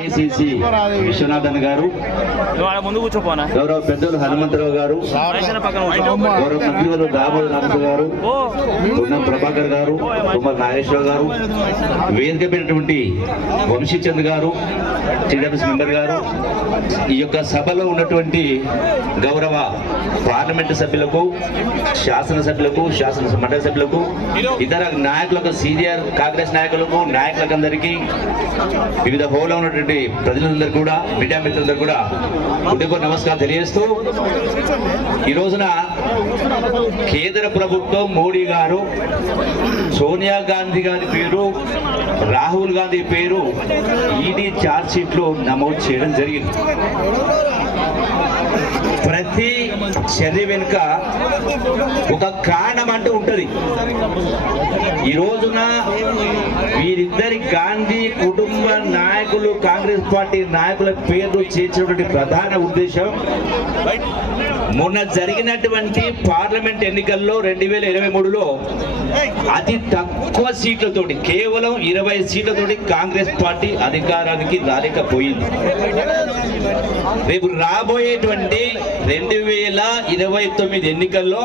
ACC Viswanathan గారు, గౌరవ పెద్దలు హనుమంతరావు గారు, గౌరవ మంత్రివర్యులు దామోదర రామచంద్ర గారు, పొన్నం ప్రభాకర్ గారు, తుమ్మల నాగేశ్వరరావు గారు, వేదిక పెట్టినటువంటి వంశీచంద్ గారు, టీడబ్ల్యూసీ మెంబర్ గారు, ఈ యొక్క సభలో ఉన్నటువంటి గౌరవ పార్లమెంటు సభ్యులకు, శాసనసభ్యులకు, శాసన మండలి సభ్యులకు, ఇతర నాయకులకు, సీనియర్ కాంగ్రెస్ నాయకులకు అందరికీ, వివిధ హోల్లో ఉన్నటువంటి ప్రజలందరూ కూడా, మీడియా మిత్రులందరూ కూడా హృదయపూర్వక నమస్కారం తెలియజేస్తూ, ఈ రోజున కేంద్ర ప్రభుత్వం మోడీ గారు సోనియా గాంధీ గారి పేరు, రాహుల్ గాంధీ పేరు ఈడీ ఛార్జ్ షీట్లో నమోదు చేయడం జరిగింది. ప్రతి చర్య వెనుక ఒక కారణం అంటూ ఉంటుంది. ఈ రోజున వీరిద్దరి గాంధీ కుటుంబ నాయకులు, కాంగ్రెస్ పార్టీ నాయకుల పేర్లు చేర్చినటువంటి ప్రధాన ఉద్దేశం, మొన్న జరిగినటువంటి పార్లమెంట్ ఎన్నికల్లో 2023లో అతి తక్కువ సీట్లతోటి, కేవలం 20 సీట్లతోటి కాంగ్రెస్ పార్టీ అధికారానికి రాలేకపోయింది. రేపు రాబోయేటువంటి 2029 ఎన్నికల్లో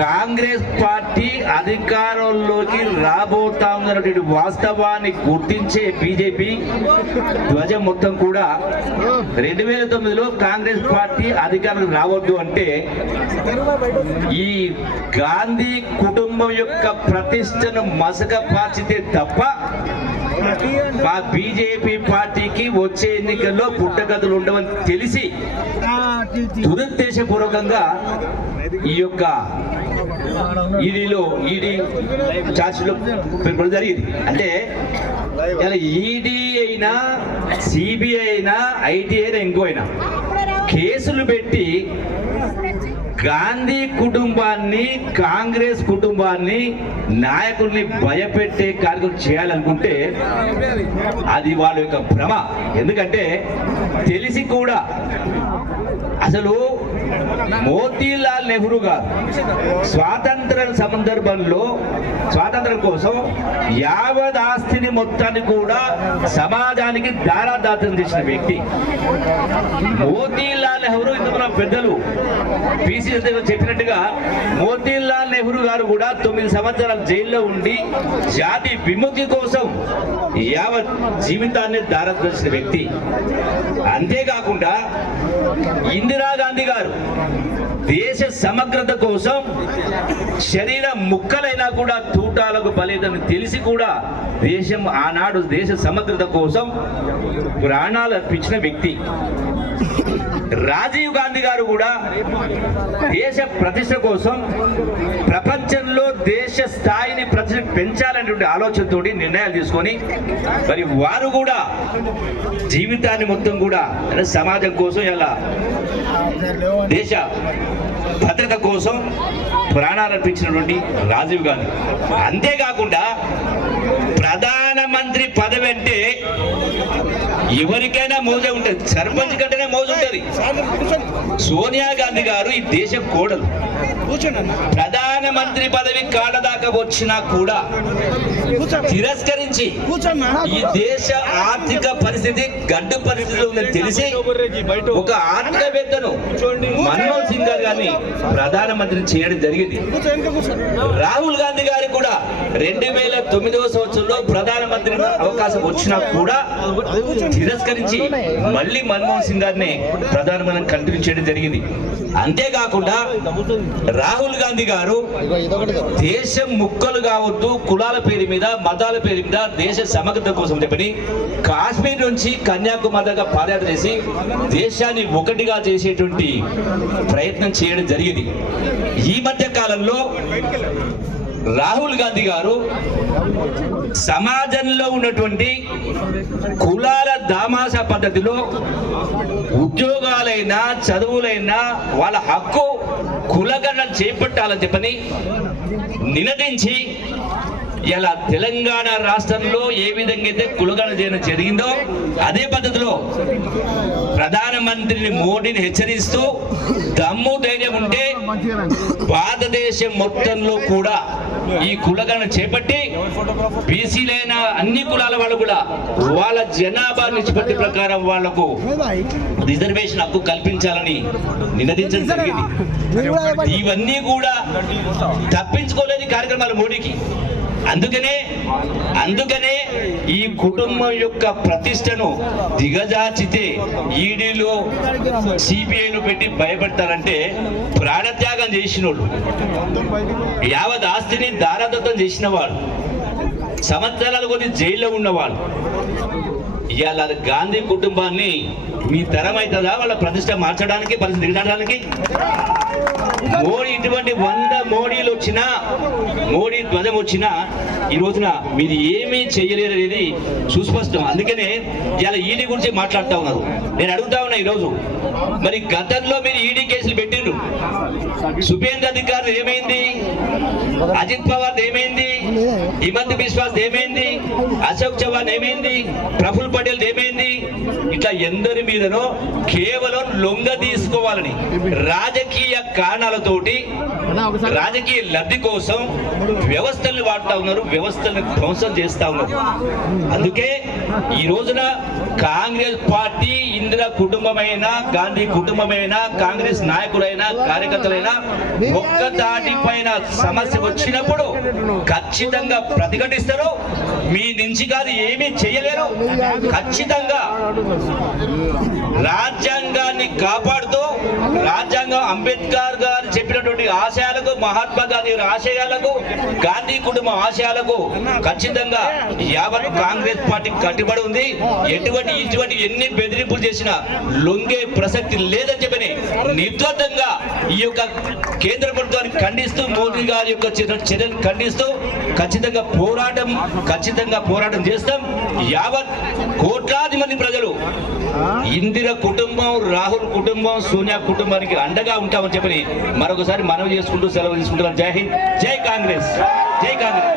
కాంగ్రెస్ పార్టీ అధికారంలోకి రాబోతామన్నటువంటి వాస్తవాన్ని గుర్తించే బీజేపీ ధ్వజం మొత్తం కూడా 2009లో కాంగ్రెస్ పార్టీ అధికారం రావద్దు అంటే ఈ గాంధీ కుటుంబం యొక్క ప్రతిష్టను మసకపార్చితే తప్ప మా బీజేపీ పార్టీకి వచ్చే ఎన్నికల్లో పుట్టగతులు ఉండవని తెలిసి దురుద్దేశపూర్వకంగా ఈ యొక్క ఈడీ ఛార్జ్లో పేర్కొనడం జరిగింది. అంటే ఇలా ఈడీ అయినా, సిబిఐ అయినా, ఐటీ అయినా, ఇంకో అయినా కేసులు పెట్టి గాంధీ కుటుంబాన్ని, కాంగ్రెస్ కుటుంబాన్ని, నాయకుల్ని భయపెట్టే కార్యక్రమం చేయాలనుకుంటే అది వాళ్ళ యొక్క భ్రమ. ఎందుకంటే తెలిసి కూడా అసలు మోతీలాల్ నెహ్రూ గారు స్వాతంత్ర సందర్భంలో, స్వాతంత్రం కోసం యావత్ ఆస్తిని మొత్తాన్ని కూడా సమాజానికి దారాదాతం చేసిన వ్యక్తి మోతీలాల్ నెహ్రూ. ఇందులో పెద్దలు పిసి చెప్పినట్టుగా మోతీలాల్ నెహ్రూ గారు కూడా 9 సంవత్సరాలు జైల్లో ఉండి జాతి విముక్తి కోసం యావత్ జీవితాన్ని దారదర్శిన వ్యక్తి. అంతేకాకుండా ఇందిరాగాంధీ గారు దేశ సమగ్రత కోసం శరీర ముక్కలైనా కూడా తూటాలకు బలేదని తెలిసి కూడా ఆనాడు దేశ సమగ్రత కోసం ప్రాణాలు అర్పించిన వ్యక్తి. రాజీవ్ గాంధీ గారు కూడా దేశ ప్రతిష్ట కోసం, ప్రపంచంలో దేశ స్థాయిని పెంచాలనేటువంటి ఆలోచనతో నిర్ణయాలు తీసుకొని మరి వారు కూడా జీవితాన్ని మొత్తం కూడా సమాజం కోసం, ఇలా దేశ భద్రత కోసం ప్రాణాలు అర్పించినటువంటి రాజీవ్ గాంధీ. అంతేకాకుండా ప్రధానమంత్రి పదవి అంటే ఎవరికైనా మోజే ఉంటుంది, సర్పంచ్ కంటేనే మోజు ఉంటుంది. సోనియా గాంధీ గారు ఈ దేశ కోడలు, ప్రధానమంత్రి పదవి కాడదాకా వచ్చినా కూడా తిరస్కరించి ఈ దేశ ఆర్థిక పరిస్థితి గడ్డు పరిస్థితిలో ఉందని తెలిసి ఒక ఆర్థికవేత్తను మన్మోహన్ సింగ్ గారిని ప్రధానమంత్రి చేయడం జరిగింది. రాహుల్ గాంధీ గారికి కూడా 2009వ సంవత్సరంలో ప్రధానమంత్రి అవకాశం వచ్చినా కూడా తిరస్కరించి మళ్ళీ మన్మోహన్ సింగ్ గారిని ప్రధానమంత్రి కంటిన్యూ చేయడం జరిగింది. అంతేకాకుండా రాహుల్ గాంధీ గారు దేశం ముక్కలు కావద్దు, కులాల పేరు మీద, మతాల పేరు మీద దేశ సమగ్రత కోసం చెప్పని కాశ్మీర్ నుంచి కన్యాకుమారి దాకా పాదయాత్ర చేసి దేశాన్ని ఒకటిగా చేసేటువంటి ప్రయత్నం చేయడం జరిగింది. ఈ మధ్య కాలంలో రాహుల్ గాంధీ గారు సమాజంలో ఉన్నటువంటి కులాల దామాషా పద్ధతిలో ఉద్యోగాలైనా, చదువులైనా వాళ్ళ హక్కు కులగణన చేపట్టాలని చెప్పని నినదించి ఇలా తెలంగాణ రాష్ట్రంలో ఏ విధంగా అయితే కులగణన చేయడం జరిగిందో అదే పద్ధతిలో ప్రధానమంత్రిని మోడీని హెచ్చరిస్తూ దమ్ము ధైర్యం ఉంటే భారతదేశం మొత్తంలో కూడా ఈ కులగణన చేపట్టి బీసీలైన అన్ని కులాల వాళ్ళు కూడా వాళ్ళ జనాభా నిష్పత్తి ప్రకారం వాళ్లకు రిజర్వేషన్ హక్కు కల్పించాలని నినదించడం జరిగింది. ఇవన్నీ కూడా తప్పించుకోలేని కార్యక్రమాలు మోడీకి. అందుకనే ఈ కుటుంబం యొక్క ప్రతిష్టను దిగజార్చితే ఈడీలో సిబిఐలో పెట్టి భయపెడతారంటే ప్రాణత్యాగం చేసినోళ్ళు, యావత్ ఆస్తిని దారాదత్తం చేసిన వాళ్ళు, సంవత్సరాల కొద్ది జైల్లో ఉన్నవాళ్ళు ఇవాళ గాంధీ కుటుంబాన్ని మీ తరం అవుతుందా వాళ్ళ ప్రతిష్ట మార్చడానికి, పరిస్థితి దిగడానికి? మోడీ ఇటువంటి 100 మోడీలు వచ్చినా, మోడీ ధ్వజం వచ్చినా ఈ రోజున మీరు ఏమీ చేయలేరు అనేది సుస్పష్టం. అందుకనే ఇలా ఈడీ గురించి మాట్లాడుతూ ఉన్నారు. నేను అడుగుతా ఉన్నా ఈరోజు, మరి గతంలో మీరు ఈడీ కేసులు పెట్టిండ్రు, సుబేంద్ర అధికారులు ఏమైంది, అజిత్ పవార్ ఏమైంది, హిమంత్ బిశ్వాస్ ఏమైంది, అశోక్ చవాన్ ఏమైంది, ప్రఫుల్ పటేల్ ఏమైంది? ఇట్లా ఎందరి మీదనో కేవలం లొంగ తీసుకోవాలని రాజకీయ కారణాలతోటి, రాజకీయ లబ్ధి కోసం వ్యవస్థల్ని వాడుతా ఉన్నారు, వ్యవస్థల్ని ధ్వంసం చేస్తా ఉన్నారు. అందుకే ఈ రోజున కాంగ్రెస్ పార్టీ, ఇందిరా కుటుంబమైనా, గాంధీ కుటుంబమైనా, కాంగ్రెస్ నాయకులైనా, కార్యకర్తలైనా ఒక్క తాటి పైన సమస్య వచ్చినప్పుడు ఖచ్చితంగా ప్రతిఘటిస్తారు. మీ నుంచి కాదు ఏమీ చేయలేరు. ఖచ్చితంగా రాజ్యాంగాన్ని కాపాడుతూ, రాజ్యాంగం అంబేద్కర్ గారు చెప్పినటువంటి ఆశయాలకు, మహాత్మా గాంధీ ఆశయాలకు, గాంధీ కుటుంబం ఆశయాలకు ఖచ్చితంగా యావత్ కాంగ్రెస్ పార్టీ కట్టుబడి ఉంది. ఇటువంటి ఎన్ని బెదిరింపులు చేసినా లొంగే ప్రసక్తి లేదని చెప్పని నిర్ద్వందంగా ఈ యొక్క కేంద్ర ప్రభుత్వాన్ని ఖండిస్తూ, మోదీ గారి యొక్క చర్యలు ఖండిస్తూ ఖచ్చితంగా పోరాటం చేస్తాం. యావత్ కోట్లాది మంది ప్రజలు ఇందిర కుటుంబం, రాహుల్ కుటుంబం, సోనియా కుటుంబానికి అండగా ఉంటామని చెప్పని మరొకసారి మనవి చేసుకుంటూ సెలవు తీసుకుంటున్నాం. జై హింద్, జై కాంగ్రెస్, జై కాంగ్రెస్.